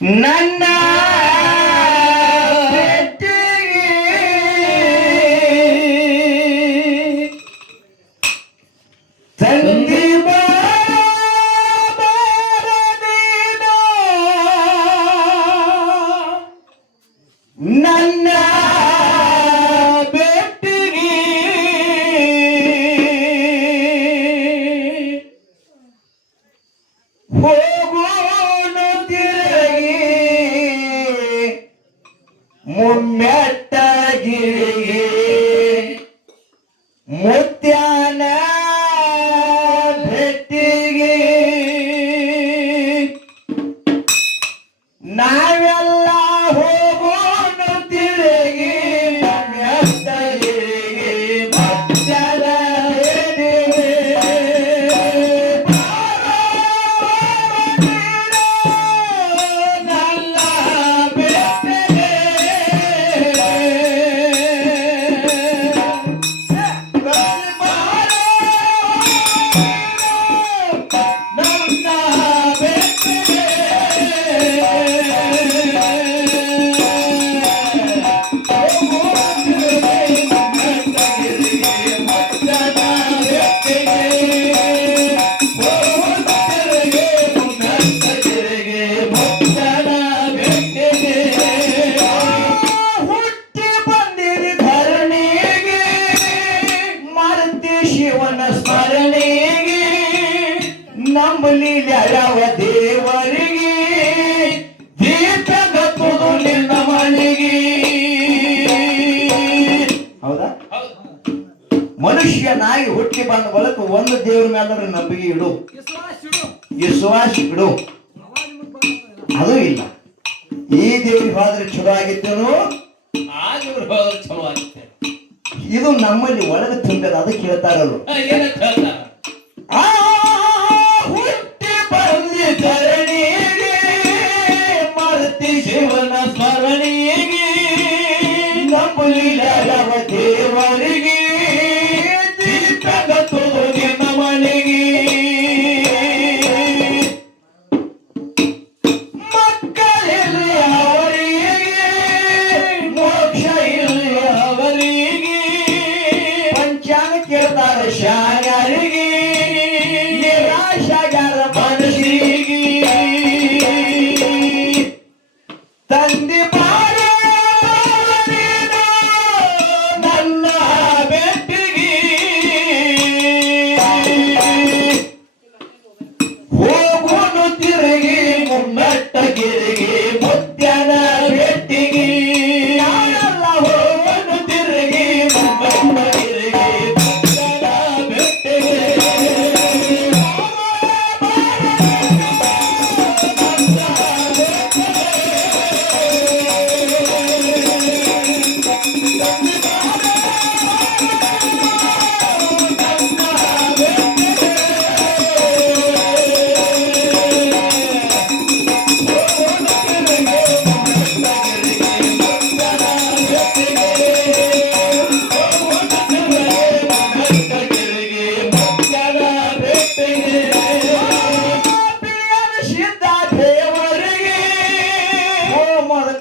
ನನ್ನ ತಂದೆ ನನ್ನ ಬೆಟ್ಟಿಗೆ ಹೋಗೋಣ ತಿರುಗಿ ಮುಮ್ಮೆಟ್ಟಗಿರಿಗೆ ಮುತ್ಯಾನ ಭೆಟ್ಟಿಗೆ ನಾವೆಲ್ಲ ಹೋಗೋಣ ತಿರುಗಿ ಮುಮ್ಮೆಟ್ಟಗಿರಿಗೆ ಮುತ್ಯಾನ ಶಿವನ ಸ್ಮರಣೆಗೆ ನಂಬಲಿ ಯಾವ ದೇವರಿಗೆ ದೀಪಗತ್ತುದು ನಿನ್ನ ಮನೆಗೆ. ಹೌದಾ? ಮನುಷ್ಯನಾಗಿ ಹುಟ್ಟಿ ಬಂದ ಬಳಿಕ ಒಂದು ದೇವ್ರ ಮೇಲೆ ನಂಬಿಕೆ ಇಡು, ವಿಶ್ವಾಸ ಇಡು. ಅದು ಇಲ್ಲ. ಈ ದೇವ್ರಿಗೆ ಹೋದ್ರೆ ಚಲೋ ಆಗಿತ್ತೇನು, ಆ ದೇವ್ರಿಗೆ ಹೋದ್ರೆ ಚಲೋ ಆಗಿತ್ತೇನು, ಇದು ನಮ್ಮಲ್ಲಿ ಒಳಗೆ ತುಂಬಿದ. ಅದಕ್ಕೆ ಹೇಳ್ತಾರಲ್ಲ, ಆ ಹುಟ್ಟಿ ಬಂದಿ ಧರಣಿಗೆ ಮರ್ತಿ ಶಿವನ ಸ್ಮರಣೆಗೆ ನಂಬಲಿಲ್ಲ ಯಾವ ದೇವರಿಗೆ ದೀಪಗತ್ತುದು ನಿನ್ನ ಮನೆಗೆ. ಮಕ್ಕಳಿಲ್ಲ ಅವರಿಗೆ ಮೋಕ್ಷ ಇಲ್ಲ ಅವರಿಗೆ ಕೇಳ್ತಾರ ಶಾಯರಿಗೆ ನಿರಾಶಾಗಾರ ಮನಸ್ಸಿಗೆ ತಂದೆ ಬಾಳ ನನ್ನ ಬೆಟ್ಟಿಗೆ ಹೋಗೋನು ತಿರುಗಿ ಮುಮ್ಮೆಟ್ಟಗಿರಿಗೆ ಮುತ್ಯಾನ ಬೆಟ್ಟಿಗೆ ನಾನೆಲ್ಲ ಹೋಗೋನು ತಿರುಗಿ ಮುಮ್ಮೆಟ್ಟಗಿರಿಗೆ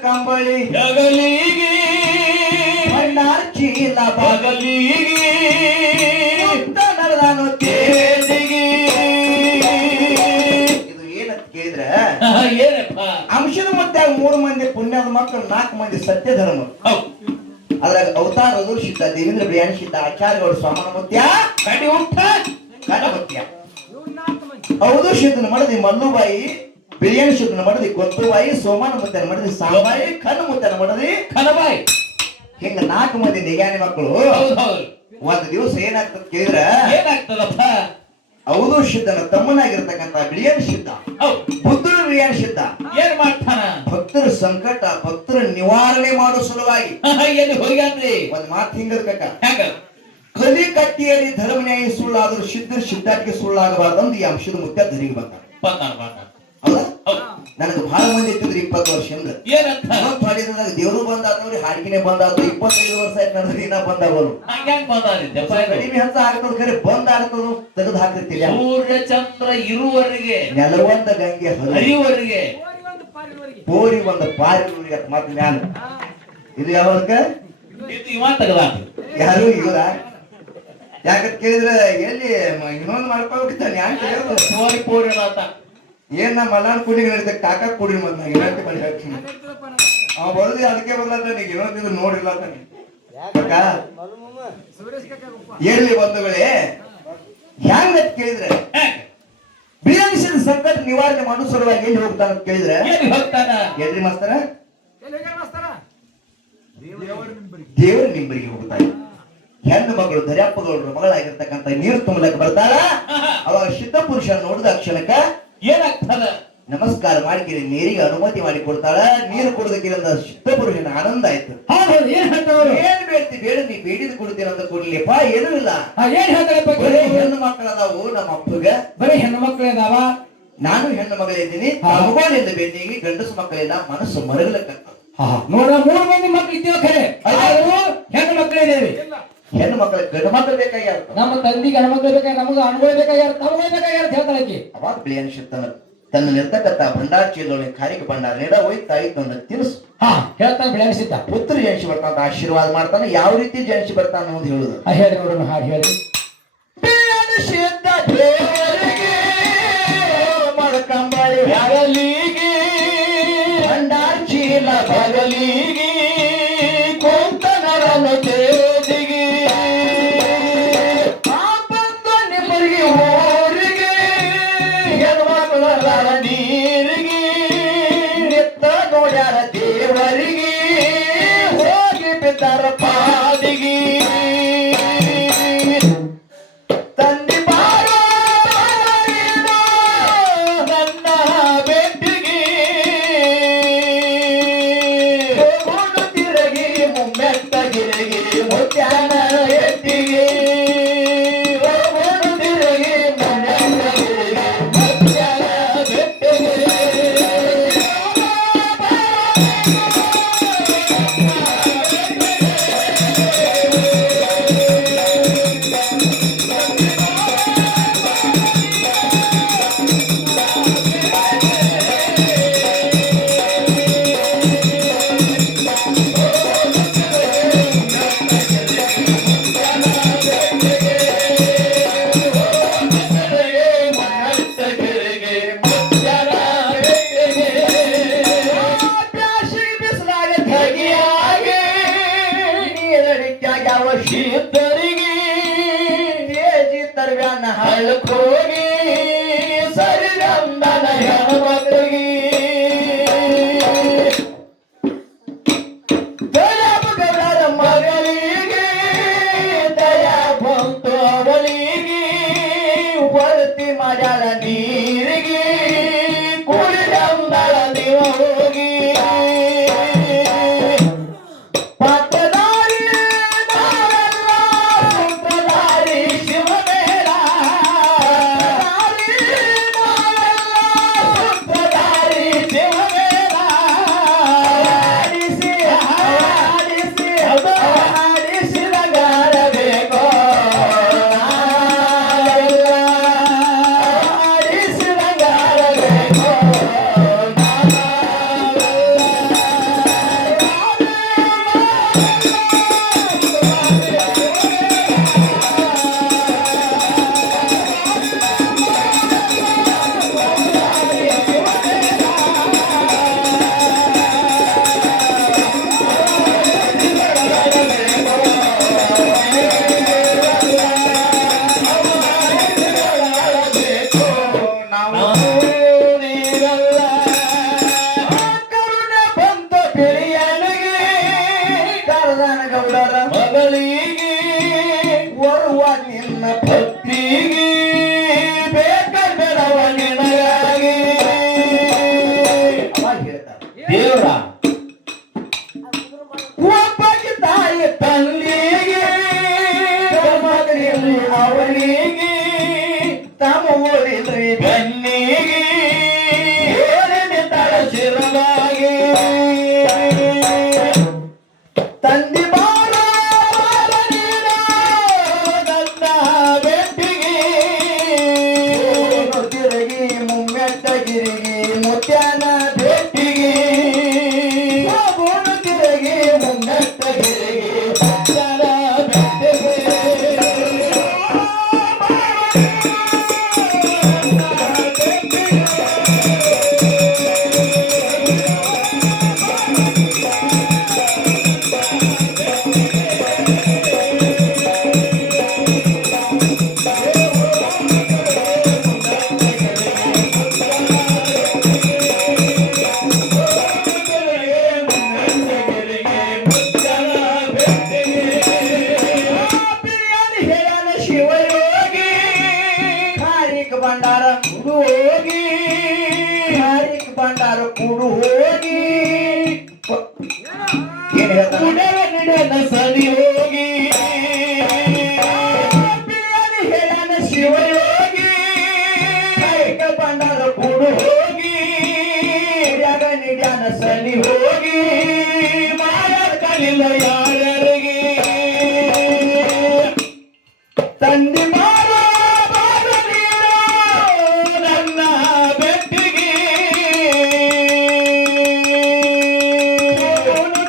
ಕಂಬಳಿ ಜಗಲಿಗೆ ಚೀಲ ಬಗಲಿಗೆ ನಡೆದಾನು ತೇಜಿಗೆ. ಇದು ಏನಂತ ಕೇಳಿದ್ರೆ ಅಂಶದ ಮತ್ತೆ 3 ಮಂದಿ ಪುಣ್ಯದ ಮಕ್ಕಳು, 4 ಮಂದಿ ಸತ್ಯ ಧರ್ಮ. ಅದ್ರಾಗ ಅವತಾರ ಸಿದ್ಧ, ದೇವೇಂದ್ರ ಬಿರಿಯಾನಿ ಸಿದ್ಧ, ಆಚಾರ್ಯಗೌಡ ಸ್ವಾಮನ ಮುತ್ಯ, ಕಡಿ ಉಂಟ ಮುತ್ಯ. ಹೌದು ಸಿದ್ಧನ ಮಾಡದಿ ಮಲ್ಲುಬಾಯಿ, ಬಿರಿಯಾನಿ ಶುದ್ಧನ ಮಾಡದಿ ಗೊಂತುಬಾಯಿ, ಸೋಮನ ಮುತ್ತನ ಮಾಡದಿ ಸಾಂಬಾಯಿ, ಕಣ್ಣು ಮುತ್ತನ ಮಾಡದಿ ಖನಬಾಯಿ. ಹಿಂಗ 4 ಮಂದಿ ನಿಗಾನಿ ಮಕ್ಕಳು. ಒಂದ್ ದಿವಸ ಏನಾಗ್ತದ ಕೇಳಿದ್ರ ಏನಾಗ್ತದಪ್ಪ, ಹೌದು ಸಿದ್ಧನ ತಮ್ಮನಾಗಿರ್ತಕ್ಕಂಥ ಬಿರಿಯಾನಿ ಸಿದ್ಧ, ಬುದ್ಧನ ಬಿರಿಯಾನಿ ಸಿದ್ಧ ಏನ್ ಮಾಡ್ತಾನ, ಭಕ್ತರ ಸಂಕಟ ಭಕ್ತರ ನಿವಾರಣೆ ಮಾಡೋ ಸಲುವಾಗಿ ಹೋಗ್ಯಾನ್ರಿ. ಒಂದ್ ಮಾತು ಹಿಂಗದ ಕಕ್ಕ, ಕಲಿ ಕಟ್ಟಿಯಲ್ಲಿ ಧರ್ಮ ನ್ಯಾಯ ಸುಳ್ಳಾದ್ರೂ ಸಿದ್ಧರ ಸಿದ್ಧಾಟಿಗೆ ಸುಳ್ಳಾಗಬಾರ್ದಂದು ಈ ಅಂಶದ ಮುತ್ಯ ಧರಿಗೆ ಬಂದ. ಹೌದಾ? ನನಗೆ ಬಹಳ ಮಂದಿ ಇಟ್ಟಿದ್ರು 20 ವರ್ಷದಿಂದ. ದೇವರು ಬಂದಾದ್ರಿ, ಹಾಡಿಗೆನೆ ಬಂದಾದ್ರು. 25 ವರ್ಷ ಆಯ್ತು ನಡೆದ್ರಿ, ಇನ್ನ ಬಂದಾಗಲು ಕಡಿಮೆ ಹಂತ ಆಗ್ತದ, ಖರೆ ಬಂದ್ ಆಗ್ತದ, ತೆಗೆದು ಹಾಕಿರ್ತಿಲ್ಲ. ಸೂರ್ಯ ಚಂದ್ರ ಇರುವವರೆಗೆ, ನೆಲವಂದ ಗಂಗೆ ಹರಿಯುವವರೆಗೆ ಪೋರಿ ಒಂದು ಪಾರಿ ಮಾತು ಮ್ಯಾಲ ಇದು ಯಾವಾಗ ಯಾರು ಇವರ ಯಾಕಂತ ಕೇಳಿದ್ರೆ ಎಲ್ಲಿ ಇನ್ನೊಂದು ಮಾಡ್ಕೊಳ್ತಾನೆ ಯಾಕೆ ಪೋರಿ ಪೋರಿ ಅಲ್ಲ ಏನ್ ನಮ್ಮ ಮಲ್ಲಾನ್ ಕುಡಿ ನಡೀತ ಕಾಕಾ ಕುಡಿ ಮತ್ ನಾ ಏನಂತ ಬಂದು ಹೇಳ್ತೀನಿ ಅವ ಬರೋದು ಅದಕ್ಕೆ ಬರಲ್ಲ ನೀಗ ಇನ್ನೊಂದು ನೋಡಿಲ್ಲ ತಾನೆ ಎಲ್ಲಿ ಬಂಧುಗಳೇ ಹ್ಯಾಂಗ ಕೇಳಿದ್ರೆ ಬಿರಿಯಾನಿ ಸಂಕಟ ನಿವಾರಣೆ ಮಾಡೋ ಸಲುವಾಗಿ ಎಲ್ಲಿ ಹೋಗ್ತಾನ ಅಂತ ಕೇಳಿದ್ರೆ ಎಲ್ರಿ ಮಾಸ್ತರ ದೇವರ ನಿಂಬರಿಗೆ ಹೋಗ್ತಾರೆ ಹೆಣ್ಣು ಮಗಳು ದರ್ಯಾಪ್ಪಗೌಡರ ಮಗಳಾಗಿರ್ತಕ್ಕಂಥ ನೀರು ತುಂಬಲಕ್ಕೆ ಬರ್ತಾಳ ಅವಾಗ ಸಿದ್ಧ ಪುರುಷ ನೋಡಿದ ಕ್ಷಣಕ್ಕ ಏನಾಗ್ತದ ನಮಸ್ಕಾರ ಮಾಡಿಕಿರಿ ನೀರಿಗೆ ಅನುಮತಿ ಮಾಡಿ ಕೊಡ್ತಾಳ ನೀರು ಕುಡಿದಕ್ಕಿರಂದ ಸಿದ್ಧ ಪುರುಷನ ಆನಂದ ಆಯ್ತು ಏನ್ ಬೇಡ್ತಿ ಬೇಡ ನೀ ಬೇಡಿದ್ ಕೊಡ್ತೀನಿ ಅಂತ ಕೊಡ್ಲಿಪ್ಪ ಏನೂ ಇಲ್ಲ ಹೆಣ್ಣು ಮಕ್ಕಳು ಅದಾವು ನಮ್ಮ ಅಪ್ಪಗ ಬರೀ ಹೆಣ್ಣು ಮಕ್ಕಳು ಇದಾವ ನಾನು ಹೆಣ್ಣು ಮಗಳಿದ್ದೀನಿ ಮಗುವಿನಿಂದ ಬೆನ್ನಿಗೆ ಗಂಡಸು ಮಕ್ಕಳಿಂದ ಮನಸ್ಸು ಮರಗಲಕ್ಕ ನೋಡ 3 ಮಂದಿ ಮಕ್ಕಳು ಇದ್ದೀವಿ ಖರೆ ಹೆಣ್ಣು ಮಕ್ಕಳಿದ್ದೇವೆ ಹೆಣ್ಣು ಮಕ್ಕಳು ಗಂಡು ಮಕ್ಕಳು ಬೇಕಾಗ್ಯಾರ ನಮ್ಮ ತಂದಿ ಗಂಡು ಮಕ್ಕಳು ಬೇಕಾಗ ನಮಗ ಅನುಭವ ಬೇಕಾಗ್ಯಾರ ತಮಗೆ ಬೇಕಾಗ್ಯಾರ ಹೇಳ್ತಾಳಕ್ಕೆ ಅವಾಗ ಬಿಳಿಯನ್ ಶಿರ್ತನ ತನ್ನಲ್ಲಿರ್ತಕ್ಕಂಥ ಭಂಡಾರ ಚೀಲೊಳಗೆ ಕಾರಿಗೆ ಭಂಡಾರ ನೀಡ ಹೋಗಿ ತಾಯಿ ತಂದ ತಿನ್ಸು ಹೇಳ್ತಾನೆ ಬಿಳಿಯನ್ ಸಿದ್ಧ ಪುತ್ರ ಜನಿಸಿ ಬರ್ತಾನ ಆಶೀರ್ವಾದ ಮಾಡ್ತಾನೆ ಯಾವ ರೀತಿ ಜನಿಸಿ ಬರ್ತಾನ ಅನ್ನೋದು ಹೇಳುದು ಹೇಳಿ ನೋಡೋಣ ಹಾಗೆ ಹೇಳಿ ಬಿಳಿಯನ್ ಸಿದ್ಧ ದೇವರಿಗೆ ಮಡಕಂಬಳಿ ಹಗಲಿಗೆ ಭಂಡಾರ ಚೀಲ ಬಗಲಿಗೆ ಕೊಂತನರನ್ನು ತೇದಿಗೆ ಆ ಬಂದ ನಿಮ್ಮರಿಗೆ ಊರಿಗೆ ಹೆಣ್ಮಕ್ಕಳ ನೀರಿಗೆ ನಿತ್ತ ನೋಡ್ಯಾರ ದೇವರಿಗೆ ಹೋಗಿ ಬಿದ್ದಾರ ಪಾದಿಗೆ ತಂದಿ ಬಾರೋ ನನ್ನ ಬೆಟ್ಟಿಗೆ ಹೋಗೋಣ ತಿರುಗಿ ಮುಮ್ಮೆಟ್ಟಗಿರಿಗೆ ಮುತ್ಯಾನ ಎಟ್ಟಿಗೆ ಹೋಗೋಣ ತಿರುಗಿ ಮುಮ್ಮೆಟ್ಟಗಿರಿಗೆ ಮುತ್ಯಾನ ಬೆಟ್ಟಿಗೆ ಶೀತರಿಗೆ ತರ್ವ್ಯಾನ ಹಳ್ಳಕೋಗಿ ಸರಿಗಂಧನ ಹೆಣ್ಮಕ್ಳಿಗೆ ದಯಾಪಗೌಡರ ಮಗಳಿಗೆ ದಯಾ ಬಂತು ಅವಳಿಗೆ ವರ್ತಿ ಮಾಡ್ಯಾಳ ನೀರಿಗೆ ಕುಡಿದಂದಳ ನೀವು ಹೋಗಿ ಮಗಳಿಗೆ ಬರುವ ನಿನ್ನ ಭಕ್ತಿಗೆ ಬೇಕ ಬೇಡವ ನಿನಗಾಗಿ ದೇವರ ಒಬ್ಬಗೆ ತಾಯಿ ತಂದೆಗೆ ಮಗನಿಗೆ ಅವನಿಗೆ ತಮ್ಮ ಊರಿದ್ರಿ ಬೆನ್ನಿಗೆ ತಳ ಶಿರವಾಗಿ ತಂದಿ ಮುತ್ಯಾನ ಭೇಟಿಗೆ ಭಂಡಾರ ಕುಡು ಹೋಗಿ ಮಾರಿಕ ಭಂಡಾರ ಕುಡು ಹೋಗಿ ಏನ್ ಹೇಳ್ತಾನೆ ಸರಿ ಹೋಗಿ ಹೇಳನ ಶಿವಯೋಗಿ ಮಾರಿಕ ಭಂಡಾರ ಕುಡು ಹೋಗಿ ನಿಡ್ಯಾನ ಸರಿ ಹೋಗಿ ಮಾರ ಕಲಿಲ್ಲ ಯಾರಿಗೆ ತಂದೆ ಮಾರ ನನ್ನ ಬೆಟ್ಟಿಗೆ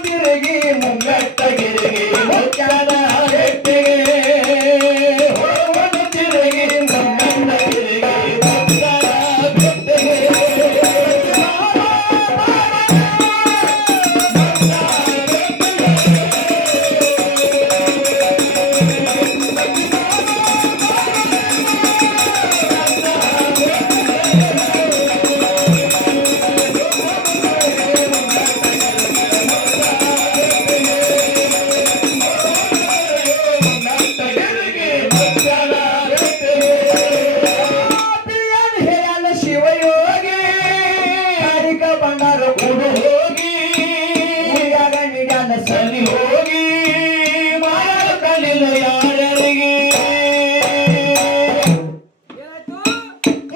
ತಿರುಗಿ ಮುಂಗಟ್ಟಗಿರಿಗೆ ಮುಚ್ಚಾದ ಬೆಟ್ಟಿಗೆ ತಿರುಗಿ ಮುಂಗಟ್ಟಗಿರಿಗೆ ಮುಚ್ಚಾದ ಬೆಟ್ಟಿಗೆ ಶಿವಯೋಗಿ ಹರಿಕ ಬಂಗಾರ ಕುಡು ಹೋಗಿ ಉಯ್ಯಾಗ ನಿಡ್ಯಾನ ಸರಿ ಹೋಗಿ ಮಾರ ಕಲಿಲ್ಲ ಯಾರಿಗೆ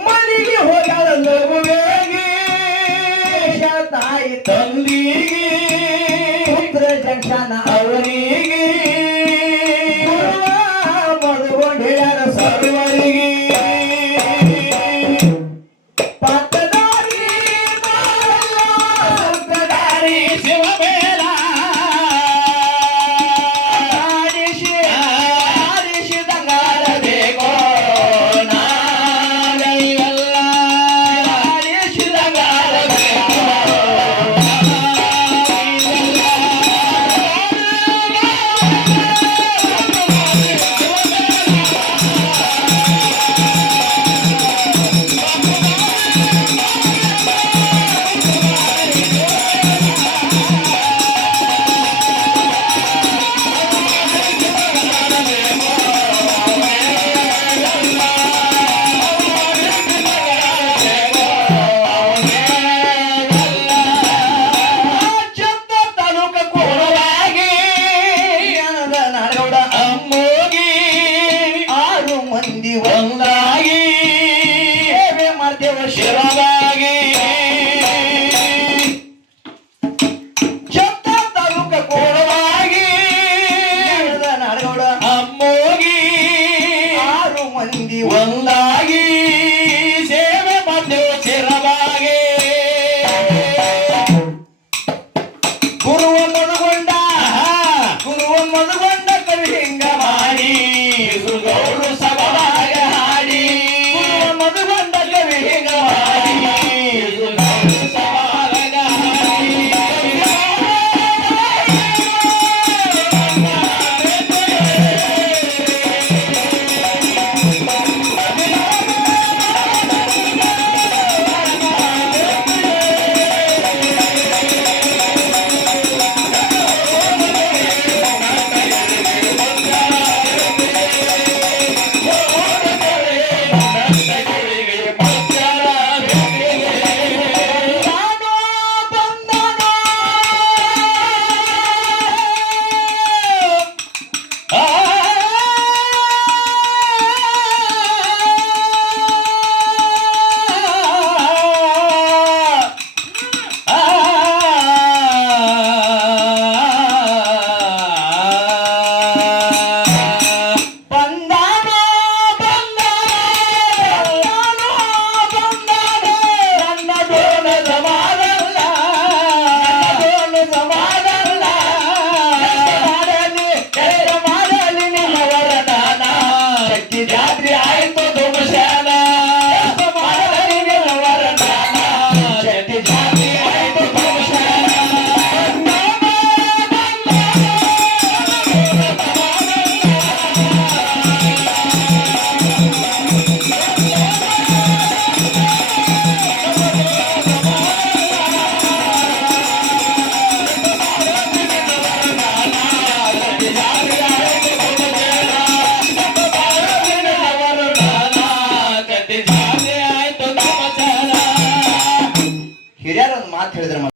ಮನೆಗೆ ಹೋಗ್ಯಾಳ ಲಘುವೇಗಿ ತಾಯಿ ತಂದಿಗೆ ಪುತ್ರ ಜಂಕ್ಷನ ಅವರಿಗೆ ಮದುಗೊಂಡು ಹೇಳ್ಯಾರ ಸರ್ವರಿಗೆ ಒಂದಾಗಿ ಮಾಡ್ತೇವ ಶಿವಗ